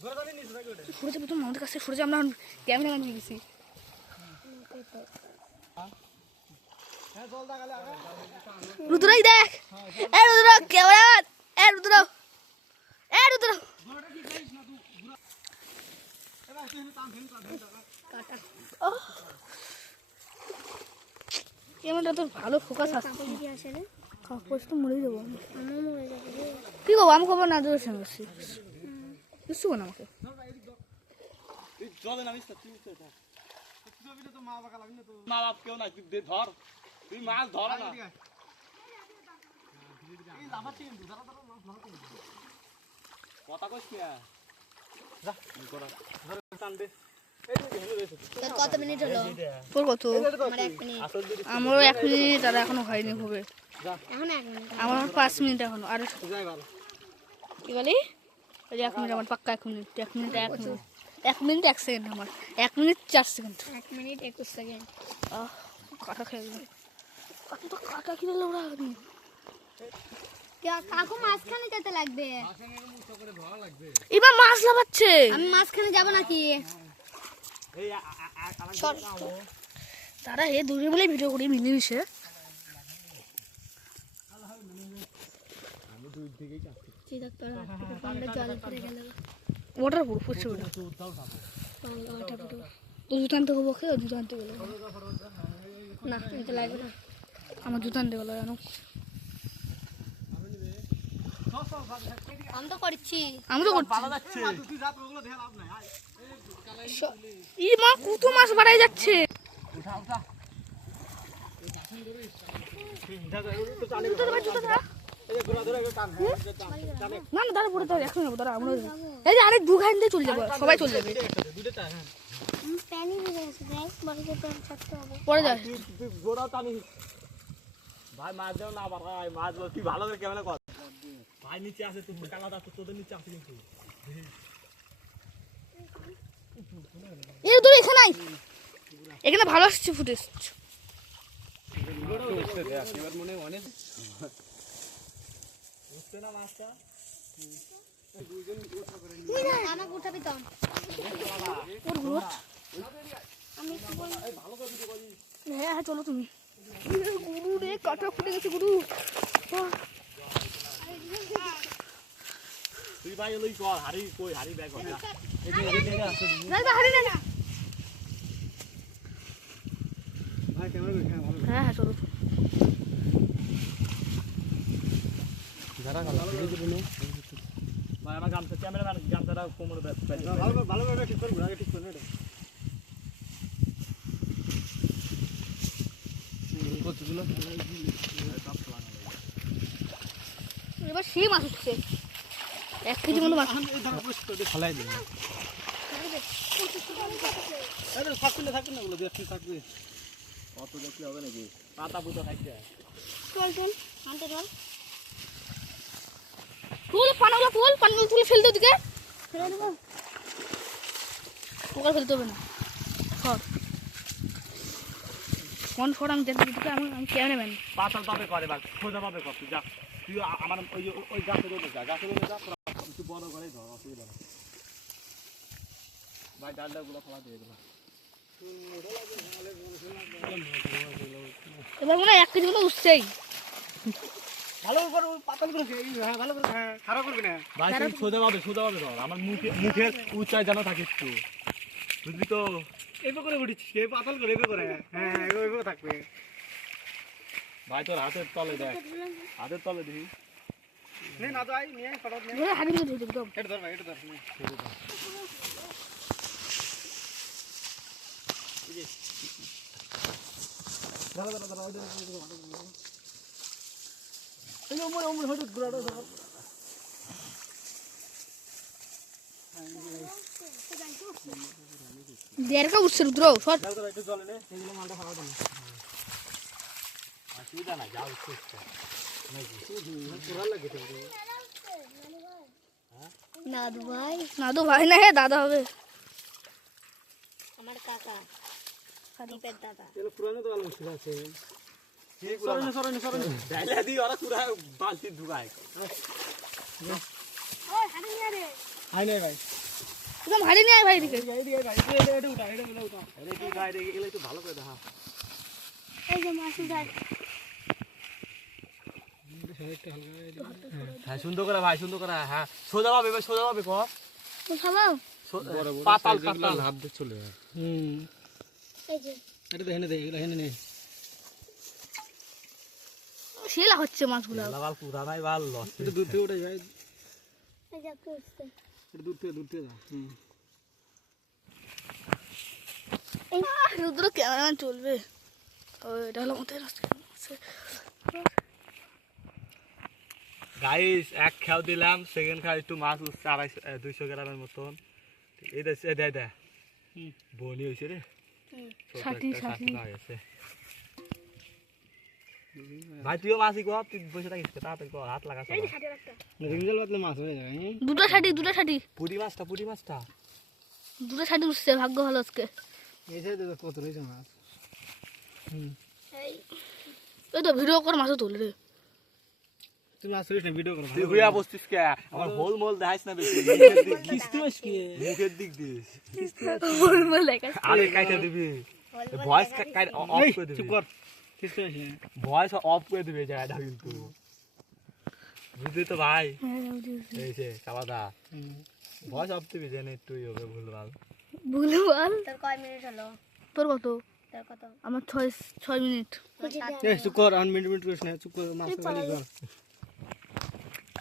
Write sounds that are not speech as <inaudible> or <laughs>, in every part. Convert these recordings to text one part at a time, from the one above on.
সরে যাব তো আমাদের কাছে সরে যাব আমরা ক্যামেরাম্যান হয়ে গেছি রুদ্রাই দেখ। এ রুদ্র ক্যামেরা এ রুদ্র এ রুদ্র। ক্যামেরাটা তোর ভালো ফোকাস আসছে মরে যাব। আমি। কি করব? আমি করব না তোর সঙ্গে বুঝছ না আমাকে। জলে নামিস না তুই উঠে থাক মা বাপ কেউ নাই তুই ধর তুই মাছ ধর না কথা কইস কি যা করা ধর টান দে তোর কত মিনিট হলো? তোর কত? আমার এক মিনিট। আসল আমারও এক মিনিট আর এখনও হয়নি হবে এখন এক মিনিট। আমার পাঁচ মিনিট এখনও। আর কি বলি? এক মিনিট আমার পাক্কা এক মিনিট এক মিনিট এক মিনিট। এক মিনিট এক সেকেন্ড আমার। এক মিনিট চার সেকেন্ড। এক মিনিট একুশ সেকেন্ড। কাটা খেয়ে গেল তো কাটা কিনে ওরা কাকু মাঝখানে যেতে লাগবে। এবার মাছ লাগাচ্ছে আমি মাঝখানে যাব নাকি? তারা হে দূরে বলে ভিডিও করি মিলেমিশে। জল পড়ে গেল ওটার পুরো ফুটছে ওটা ওটা পুরো তো জুতো আনতে গেবো খেয়ে জুতো আনতে গেলো। না এটা লাগবে না। আমার জুতো আনতে গেলো জানো? আমি তো করছি। আমি তো করছি। ই মা কত মাছ বাড়াই যাচ্ছে? উঠা উঠা। না না দাঁড়া পড়ে দাঁড়া যাব দাঁড়া আমরা এই যে আরেক দু দিয়ে চলে যাব সবাই চলে যাবে। হ্যাঁ পরে টানি ভাই মাছ দেও না আবার ভাই মাছ বল তুই ভালো করে কেমন কর। ভাই নিচে আছে তুই তো তোদের নিচে আছে কিন্তু। এর দূরে এখানে এখানে ভালো আসছে ফুটেজ। মনে অনেক হ্যাঁ হ্যাঁ চলো তুমি গুরু রে কাটা ফুটে গেছে গুরু তুই ভাই লই হারি হারি ব্যাগ কর এই যে না না হ্যাঁ হ্যাঁ চলো যারা ভালো করে দিবি ভাই আমার গামছা ক্যামেরাম্যান গামছাটা কোমরে ভালো করে ভালো করে ঠিক করবি আগে ঠিক করবি এটা এবার সেই মাছ উঠছে এক কেজি মতো মাছ। ফলাই দিন থাকবে না থাকবে না ওগুলো দেখতে থাকবে অত দেখলে হবে নাকি? পাতা পুতা থাকবে চল চল আনতে চল। তুল পানাগুলো তুল পানাগুলো তুলে ফেলতে ওদিকে। ফেলে দেবো? পোকা ফেলতে হবে না। সর। ফোন সর আমি দেখব ওদিকে আমি আমি ক্যামেরাম্যান পাতাল পাবে করে বা খোঁজা পাবে কর তুই যা। তুই আমার ওই ওই গাছে রোদে যা গাছে রোদে যা তোরা একটু বড় করে ধর অসুবিধা নেই। ভাই ডালটা গুলো ফেলা দিয়ে দিলাম এবার মনে হয় এক কেজি মতো উঠছেই। ভালো করে পাতাল করে হ্যাঁ ভালো করে হ্যাঁ খারাপ করবি না? ভাই তুই সোজা পাবে সোজা পাবে ধর। আমার মুখে মুখের উচ্চায় যেন থাকে একটু। বুঝলি তো? এভাবে করে উঠিস এই পাতাল করে এভাবে করে। হ্যাঁ এভাবে থাকবে। ভাই তোর হাতের তলে দেখ। হাতের তলে দেখি। নে না তো আই নিয়ে ফটাফট নে ধরে হাড়ি মতো ধরে একদম। এটা ধর ভাই এটা ধর নে দাঁড়া দাঁড়া দাঁড়া ওমর ওমর হঠাৎ ঘোরাটা উঠছে রুদ্র সর। দাও দাও একটু জলে নে এইগুলো মালটা খাওয়া দাও অসুবিধা নাই যা উঠছে নাকি পুরা লাগে তো না দু ভাই না ভাই না হে দাদা হবে। আমার কাকা দীপের দাদা। এগুলো পুরানো তো মুশকিল আছে। ভালো করে দেখা। হ্যাঁ সুন্দর করে ভাই সুন্দর করে হ্যাঁ। সোজা পাবে এবার সোজা পাবে পাতাল পাতাল। হাত দিয়ে চলে এই যে। শিলা হচ্ছে মাছগুলো। বাল পুরা নাই বাল লস এই যে একটু উঠছে আহ, রুদ্র ক্যামেরাম্যান চলবে। ও এটা হলো আমাদের রাস্তা গাইস এক খাও দিলাম সেকেন্ড খাও একটু মাছ উঠছে আড়াইশো দুইশো গ্রামের মতন। এই দেখ বনি হয়েছে রে। ষাটি, ষাটি। ভাই তুইও মাছই কর তুই বসে থাকিস কে, তাড়াতাড়ি কর হাত লাগা দুটো শাড়ি দুটো শাড়ি পুরি মাছটা পুরি মাছটা। দুটো শাড়ি উঠছে ভাগ্য ভালো আজকে। এই তো ভিডিও করে মাছও তোলে রে। তুই হুইয়া বসতিস কে? আমার হোল মোল দেখাইস না বেশি। মুখের দিক দিস আরে কাইটা দিবি। ভয়েস অফ করে দিবি। ভয়েস অফ করে দিবি জায়গাটা কিন্তু। বুঝলি তো ভাই? এই যে কাবাদা ভয়েস অফ দিবি জেনে তুই হবে ভুলভাল। ভুলে বল তোর কয় মিনিট হলো? তোর কত? তোর কত? আমার ছয় ছয় মিনিট।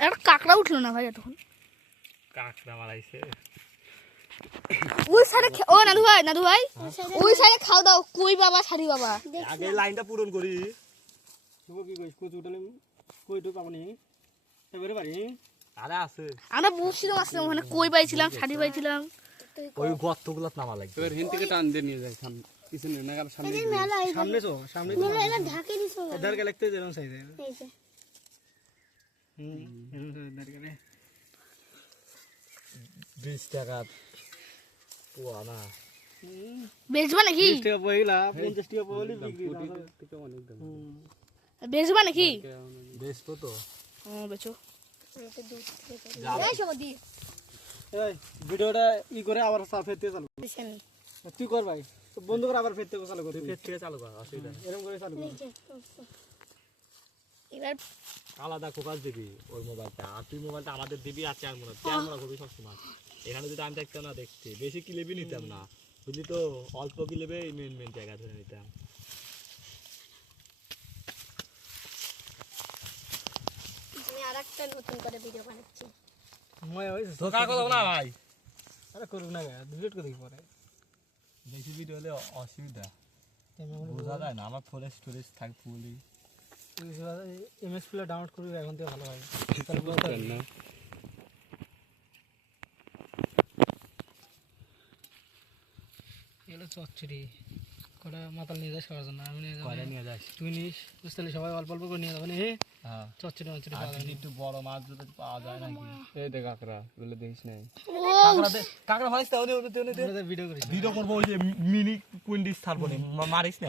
একটা কাঁকড়া উঠল না ভাই এতক্ষণ? কাকড়া মারাইছে। ওই সাইডে ও নাদু ভাই নাদু ভাই। ওই সাইডে খাও দাও কই বাবা শাড়ি বাবা। আগে লাইনটা পূরণ করি। আরে আছে। আমরা বুঝছিলাম আসলাম ওখানে কই পাইছিলাম শাড়ি পাইছিলাম। ওই গর্তগুলো নামা লাগবে। এই যে মেলা এই যে মেলা এলা ঢাকে দিছো এই যে। বিশ টাকা বেচবা নাকি? বেচবা নাকি? বেশ তো। ও বেচো। সব ভিডিওটা ই করে আবার ফেরতে চালু। তুই কর ভাই। তো বন্ধু করে আবার ফেরতে চালু কর। তুই ফের থেকে চালু কর অসুবিধা এরকম করে চালু কর। এবার আলাদা ফোকাস দিবি ওই মোবাইলটা আর তুই মোবাইলটা আমাদের দিবি আর চার মনে চার মনে করবি সবসময়। এখানে যদি আমি দেখতাম না দেখছি বেশি কিলেবি নিতাম না। বুঝলি তো? অল্প কিলেবে মেন মেন জায়গা ধরে নিতাম। আমি আরেকটা নতুন করে ভিডিও বানাচ্ছি। ময় হইছে তো কার কথা না ভাই? আরে করুক না ডিলিট করে পরে। বেশি ভিডিও হলে অসুবিধা। বোঝা যায় না আমার ফোনে স্টোরেজ থাক ফুলই এমএস প্লে ডাউনলোড করবি এখন থেকে ভালো হয়। <laughs> তাহলে বুঝতে পারবি এগুলো চচ্চড়ি কটা মাতাল নিয়ে যাস খাওয়ার জন্য আমি নিয়ে যাব। নিয়ে যাস? তুই নিস বুঝতে সবাই অল্প অল্প করে নিয়ে যাব হ্যাঁ। চচ্চড়ি মচ্চড়ি আর খাওয়া যদি একটু বড় মাছ যদি পাওয়া যায় নাকি? এই দেখ কাকড়া দেখিস নাই। কাঁকড়া তাহলে ভিডিও করিস ভিডিও করব ওই যে মিনি কুইন্ডিস ছাড়বো নি। মারিস না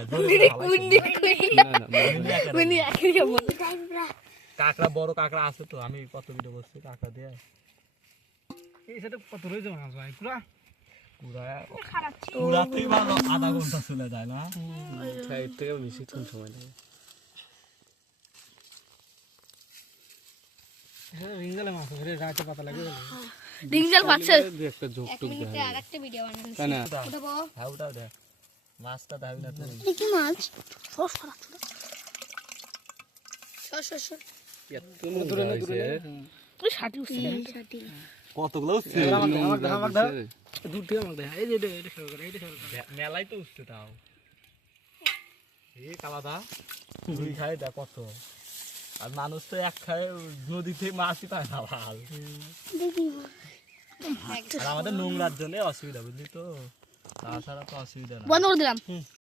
মিনি কাঁকড়া বড় কাঁকড়া আছে তো আমি কত ভিডিও করছি কাঁকড়া দিয়ে এই সেটা কত রয়েছে মাছ ভাই? ভালো আধা ঘণ্টা চলে যায় না? থেকে সময় লাগে। মাছটা না কি মাছ? কতগুলো উঠছে আমার দেখা আমার নোংরা দেখা দিছে। দূর থেকে আমাকে দেখা এই যে এটা এটা খেয়াল করে এটা খেয়াল করে। মে- তো উঠছে তাও। এই কালাদা দুই খায় দেখ কত। আর মানুষ তো এক খায় নদীতে মাছই পায় না ভালো আর আমাদের নোংরার জন্য অসুবিধা বুঝলি তো? তাছাড়া তো অসুবিধা না। বন্ধ করে দিলাম।